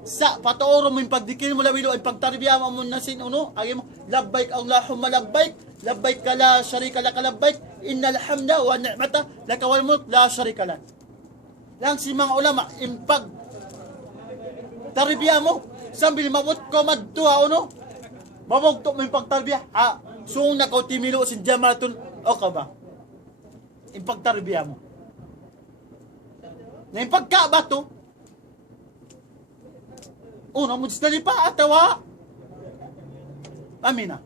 Sa patooro mo yung pagdikil mo lawilo ay pagtarbiya mo na sin agi mo labbaik Allahumma labbaik, labbaik ka la syarika laka labbaik, innal hamda wa ni'mata laka wal mulk la syarika lak. Lang si mga ulama impag tarbiya mo sambil mabot ko madtuha uno. Mabogto mo yung pagtarbiya. Sung nakaw timilo sin Jamratul Aqaba. Impag tarbiya mo. Na impag kabato. Uno mo disdali pa atawa. Amina.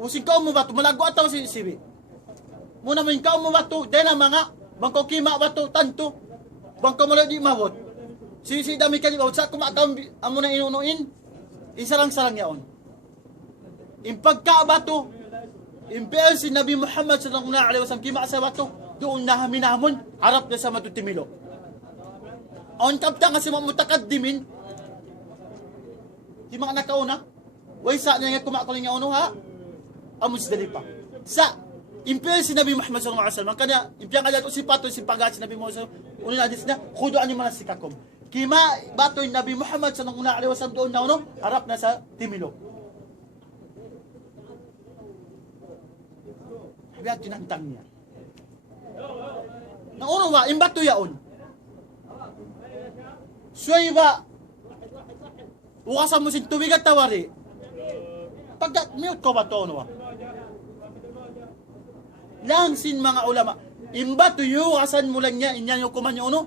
Using ka mo bato malago ataw si sibi. Muna mo yung ka mo bato dena mga bangko kima bato tanto. Bangko mo di mabot. Si dami ka sa kumakaw amo na inunuin. Isarang-sarang yaon. Impag kabato. Impel si Nabi Muhammad sallallahu alaihi wasallam kima sa bato. Doon na haminamon harap na sa matutimilo. On kapta nga si mamutakaddimin. Di mga nakauna. Way sa niya nga kumakaling nga uno ha. Amos dali pa. Sa impel si Nabi Muhammad sallallahu alaihi wasallam kanya impiyang alat si pato si pagat si Nabi Muhammad unin hadis na khudu ani manasikakum. Kima bato yung Nabi Muhammad sallallahu alaihi wasallam doon na uno harap na sa timilo. Biya tinantang niya. Nauro wa imbato yaon. Suway ba ukasan mo sin tubig at tawari. Pagka mute ko ba to no? Lang sin mga ulama. Imbato yu ukasan mo lang niya inyan yung kuman yung uno.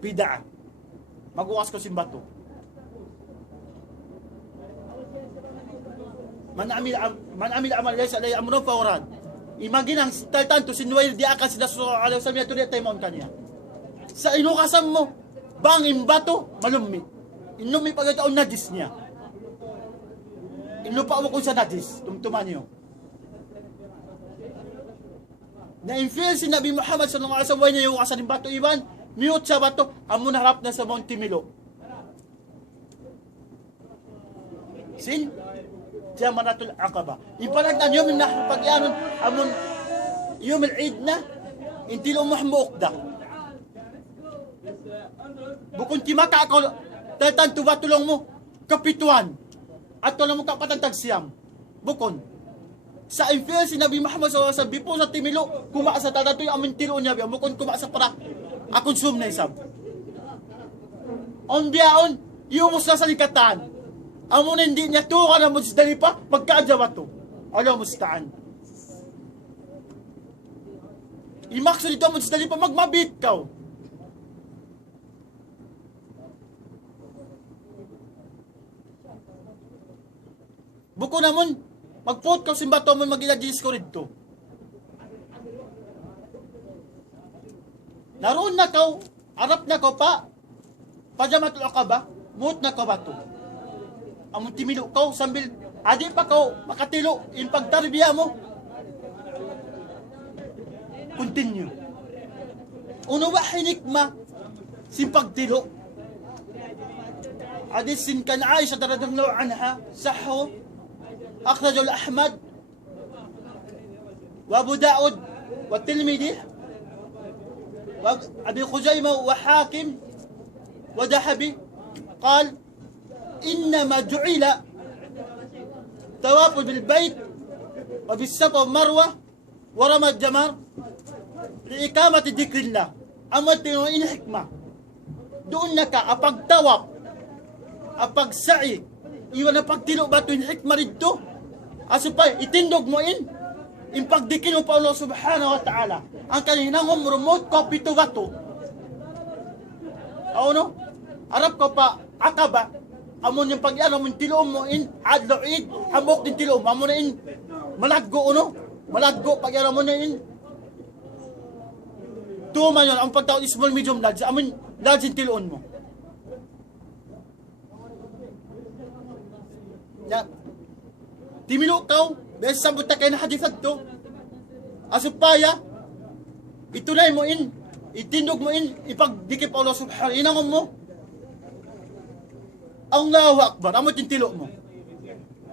Bid'ah. Maguwas ko sin bato. Man amil amal laysa alayhi amrun fa urad. Imagine ang tanto sinway di akan sila sallallahu alaihi wasallam tuloy tayo mon kanya. Sa inukasan mo bang imbato malumi. Inumi pagkataon najis niya. Inupa mo kung sa najis tumtuman niyo. Na-influence si Nabi Muhammad sallallahu alaihi wasallam niya yung ukasan ng bato iban. Mute sa bato, amon harap na sa Mount Timilo. Sin? Jamratul Aqaba. Ipanagdan yun na pagyanon, amon yum al-Eid na, intilo mahmuqda. Bukun timaka ako, tatanto ba tulong mo, kapituan, at tulong mo kapatantag siyam. Bukun. Sa influence si Nabi Muhammad SAW, bipo sa Timilo, kuma sa tatato yung amin tilo niya, bukun kuma sa para, akong sum na isab. On biyaon, yumos na sa likatan. Amo na hindi niya tuka na mo sa dali pa, magkaadyawa to. Alam mo staan. Imakso dito mo sa dali pa, magmabit ka. Buko namon, magpot ka simbato mo mag-ilagis ko rito. Naroon na ka, arap na ka pa, Jamratul Aqaba, muot na ka ba to? Among timilo ka, sambil, adi pa ka, makatilo, yung pagtarbiya mo. Continue. Uno ba hinikma, simpagtilo. Hadis sin kan Aisha radhiyallahu anha, sahho, أخرجه الأحمد وأبو داود والترمذي وأبي خزيمة وحاكم وذهبي قال إنما جعل توافل بالبيت وبالصفا والمروة ورمى الجمر لإقامة ذكر الله أما تنوين حكمة دونك أبق تواب أبق سعي iwan na pagtilo ba ito yung hikmah rito? Asupay, itindog mo pagdikin mo pa Allah subhanahu wa ta'ala. Ang kaninangom remote copy to ba ito? No? Arap ko pa, akaba, amon yung pag-iano mo, tilo mo adloid, hamok din tilo mo, amon na malaggo, malaggo, pag-iano mo na tuman yun, ang pagtawag small, medium, large, amon, large yung tiloon mo. Ya. Timilo kaw, dahil sabot na kayo na hadithat to. Asupaya, itunay mo itindog mo ipagdikip Allah subhanahu, inangom mo. Allahu Akbar, amo tintilo mo.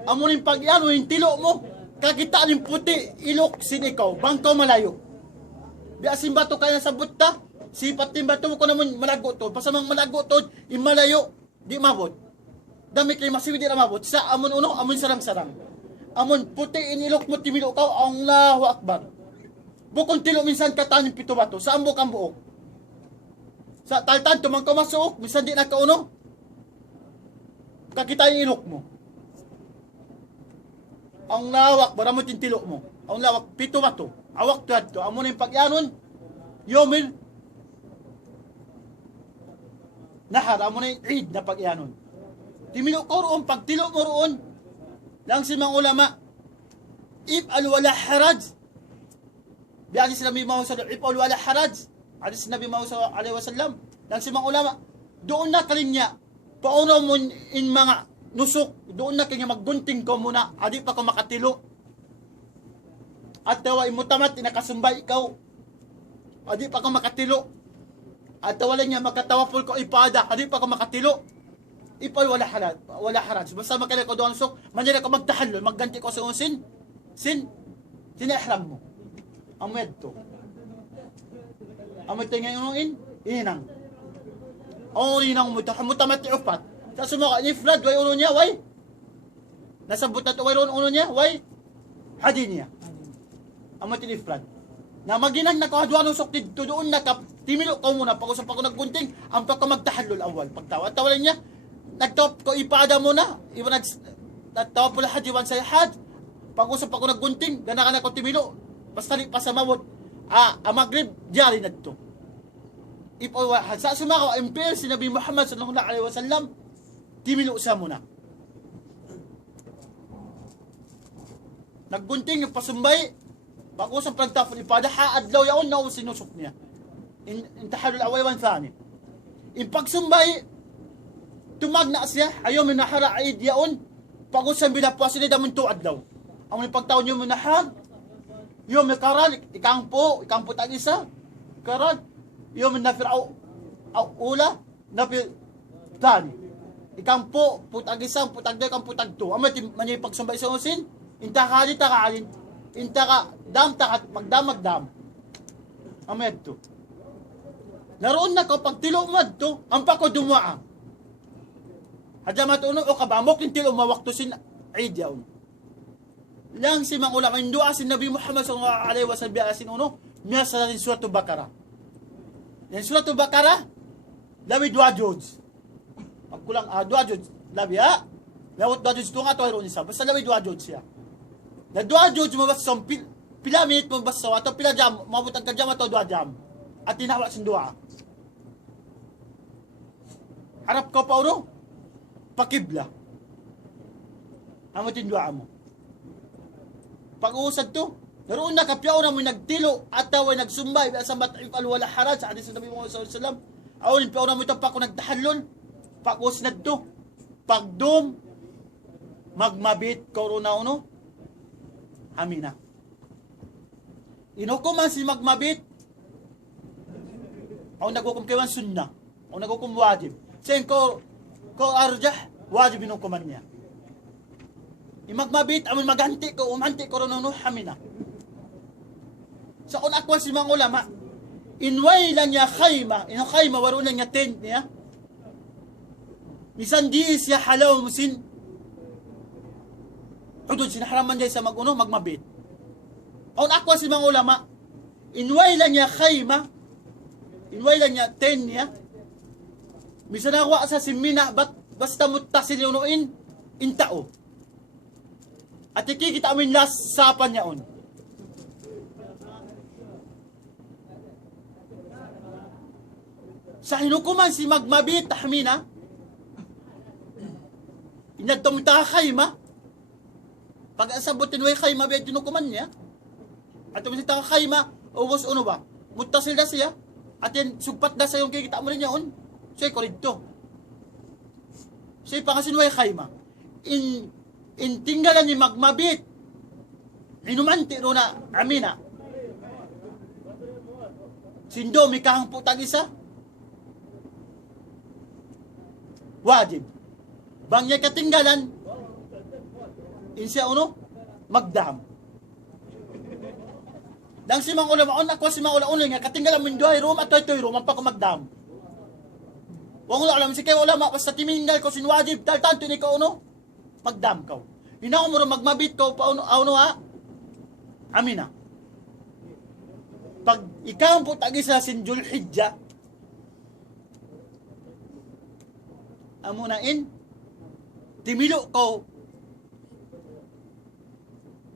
Amo rin pag-iano, yung tilo mo, kakitaan yung puti, ilok, sin ikaw, bangkaw malayo. Biasin bato kayo na sabot ta, sipat din bato mo ko naman malago to, pasamang malago to, imalayo, di mabot. Dami kay masiwi di ramabot. Sa amon uno, amon sarang-sarang. Amon puti inilok mo timilo ka, Allahu Akbar. Bukon tilo minsan katanin pito bato. Sa ambo kang buok. Sa taltan, tumang kamasuok, minsan di na kauno. Kakita yung ilok mo. Ang lawak, baramot yung tilo mo. Ang lawak, pito bato. Awak tuwad to. Amon yung pagyanon, yomil, nahar, amon yung Eid na pagyanon. Timilo ko roon, pagtilo mo roon, lang si mga ulama, if'al wala haraj. Di hadis Nabi Muhammad sallallahu alaihi wasallam, if'al wala haraj. Hadis Nabi Muhammad sallallahu alaihi wasallam, lang si mga ulama, doon na kalinya, pauno mo in mga nusok, doon na kanya maggunting ko muna, adi pa ko makatilo. At tawa imutamat, inakasumbay ikaw, adi pa ko makatilo. At tawa lang niya, makatawapol ko ipada, adi pa ko makatilo. Ipal wala haraj. Basta makala ko doon sok, manila ko magtahalol, magganti ko sa sin ihram mo. Amed to. Amed ngayon inang. O inang mo tamat upat. Sa sumaka ni Vlad way uno niya way. Nasabot na to way uno niya way. Hadin niya. Amed ni Vlad. Na maginan na ko adwano sok dito doon na kap timilo ko muna pag usap ako naggunting ang pagka magtahalol awal. Pagtawa tawalan niya nagtop ko ipada mo na. Iba nagtawa po lahat yung sa lahat. Pag-usap ako naggunting, gana ka na ko timilo. Basta pa sa mawot. Magrib, diyari na ito. Sa sumakaw, impel si Nabi Muhammad sallallahu alaihi wasallam, timilo sa mo na. Naggunting yung pasumbay, pag-usap pagtapon ipada, haadlaw yaon na sinusok niya. Intahalul awaywan thani. Pagsumbay, tumag na siya, ayaw minahara ay diyaon, pag-usang binapuasin na damon tuad daw. Ang pagtaon nyo minahar, yung karal, ikang po tag isa, karal, yung minafir ula, nafir tani. Ikang po, putag isa, putag daw, ikang putag to. Ang mani pagsumbay sa usin, intakali, intaka, dam, takat, magdam. Amed to. Naroon na ko, pag tilumad to, ang pako dumaa. Hadya matuno o kabamok yung tilo mawakto sin Eid yaon. Lang si mga ulama yung dua sin Nabi Muhammad sallallahu alaihi wasallam asin uno miya sa Suratul Baqarah. Yung Suratul Baqarah lawi dua jods. Magkulang dua jods lawi ha. Lawat dua jods tunga to iron isa. Basta lawi dua jods siya. Na dua jods mo basta pila minute mo basta ato pila jam mabutang ka jam ato dua jam. At tinawag sin dua. Harap ko pa uno pakibla. Amo tindua mo. Pag-uusad to, naroon na kapyaw na mo nagtilo at taway nagsumbay sa mat'if al-wala haraj sa hadis ng Nabi Muhammad sallallahu alaihi wasallam. Awalin piyaw na mo ito pa ko nagtahalon. Pag-usad to, pagdum, magmabit korona uno, amina. Inukuman si magmabit, ako naghukum kayo ang sunnah, ako naghukum wajib. Sayang ko arjah, wajib inukuman niya. Imagmabit, amin maganti ko, umanti ko rin no, hamina. Sa kung akwa si mga ulama, inway lang niya khayma, waro lang niya tent niya. Misan di siya halaw musin, hudod sinaharaman niya sa maguno, magmabit. Kung akwa si mga ulama, inway lang niya khayma, inway lang niya tent niya. Misan akwa sa simina, basta mutasil yung nuin, intao. At ikikita amin lasapan niya on. Sa hinukuman si magmabit, tahmina, inadtumta khayma, pag asabutin way khayma, biyad hinukuman niya, at tumisita khayma, ubos uno ba, mutasil na siya, at yan, sugpat na sa yung kikita mo rin niya on. Siya korito. Siya pangasin way khayma. Intinggalan ni magmabit. Inumanti ro na amina. Sindo may kahang putang isa. Wajib. Bangya katinggalan. Insya uno magdam. Dang si mga ulama on ako si mga ulama nga katinggalan mo ndoy room at toy room pa ko magdam. Wala alam si kayo ulama basta timingal ko sinwajib tal tanto ni ka uno magdam ka. Hinaw mo ro magmabit ko pa uno ha. Amina. Pag ikaw po tagi sa Sinjul Hijja amunain timilo ko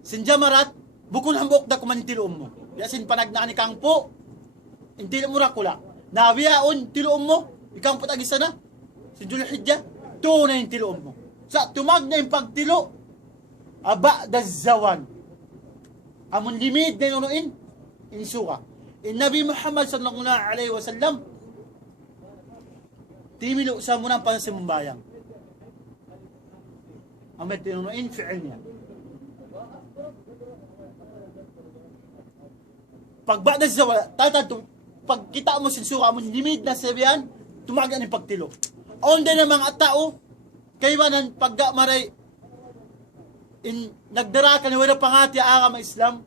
sinjamarat bukun hambok da kumantilom mo. Yasin panagnaan ni kang po intilo mo rakula. Nabiyaon tiloom mo ikaw po tagi sana Sinjul Hijja tunay yung tiloom mo. Sa tumag na yung pagtilo aba da zawan amon limid na nunuin insuka. In Nabi Muhammad sallallahu alaihi wasallam timilo sa munang pansimbayang. Amet tinunuin fi'il niya. Pag ba'da zawal, tatad pag kita mo sinsuka amon limid na sabihan, tumaga ni pagtilo. On din ng mga tao kaywanan pagga maray in nagdara ka ni wala pangati ang Islam.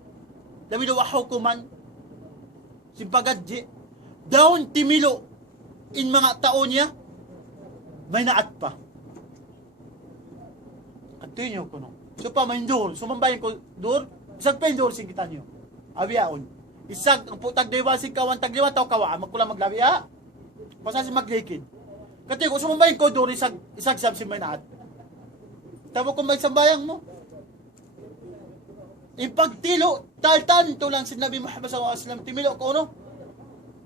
Dami daw hukuman simpagadji daon timilo in mga tao niya may naat pa at tinyo ko no so pa may dur sumambayan ko dur isag pa dur sing kita niyo abiyaon isag ang putag dewa si kawan tagdiwa taw kawa magkula maglabi ha pasasi maglikid kati ko sumambayan ko dur isag sab si may naat tabo ko may sambayang mo ipagtilo taltan to lang si Nabi Muhammad sallallahu alaihi wasallam timilo ko no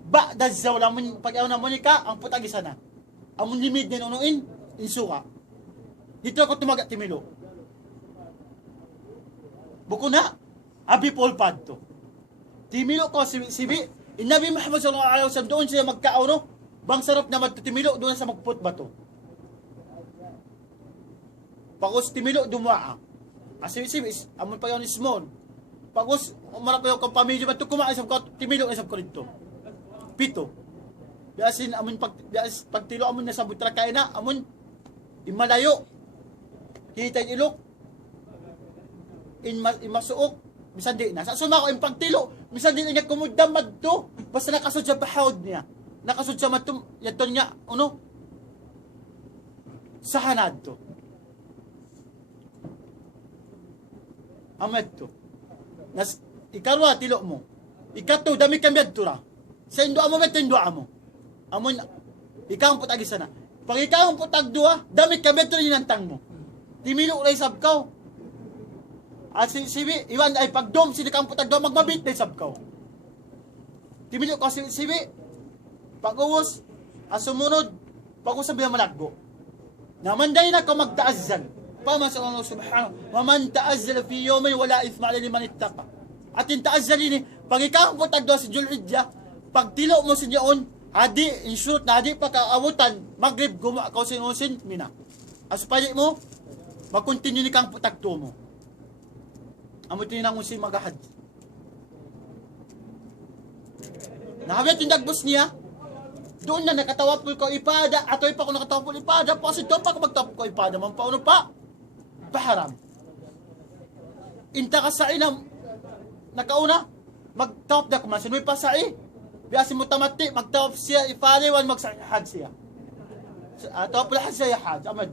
ba da zawla mun pag na mo ka ang putagi sana amon limit din unuin insuka dito ako tumaga timilo buko na abi polpad to timilo ko sibi Nabi Muhammad sallallahu alaihi wasallam doon siya magkauno bang sarap na magtimilo doon sa magput bato pagos timilo dumaa asibis amon pa yon small pagos umarap ko yung pamilya bato kumain sa timilo sa ko dito pito biasin amon pagtilo amon na sa butra kay na amon imalayo kita ilok imasuok bisan di na sa suma ko yung pagtilo bisan di niya kumudam madto basta nakasud sa bahawd niya nakasud sa matum yaton niya uno sa hanad to amet to nas ikarwa tilo mo ikato dami kami adtura sa indo amo met indo amo amon ikaw ang putagi sana pag ikaw ang putag dua dami kami adtura ninantang mo timilo ray sabkaw at sibi iwan ay pagdom sini kang putag dua magmabit day sabkaw timilo ko sibi pag-uwas asumunod pag-usab biya malaggo namanday na ko magtaazzal Pama sa Allah subhanahu wa man ta'azzala fi yawmin wala ithma alayhi liman ittaqa. At in ta'azzali ni pag ikaw mo tagdo sa Zulhijjah, pag tilo mo sa diyon, adi insurt na adi pa kaabutan magrib guma ka sinusin mina. As pali mo mag-continue ni kang putagto mo. Amo tinang mo si magahad. Nahabit yung dagbos niya, doon na nakatawap ko ipada, atoy pa ko nakatawap ko ipada, kasi doon pa ko magtawap ko ipada, mampauno pa. Baharam. Inta ka sa inam, nakauna, magtawap na kumasin, may pasai, biyasin mo tamati, magtawap siya, ifaliwan, magsahad siya. Tawap lahat siya, yahad, amad.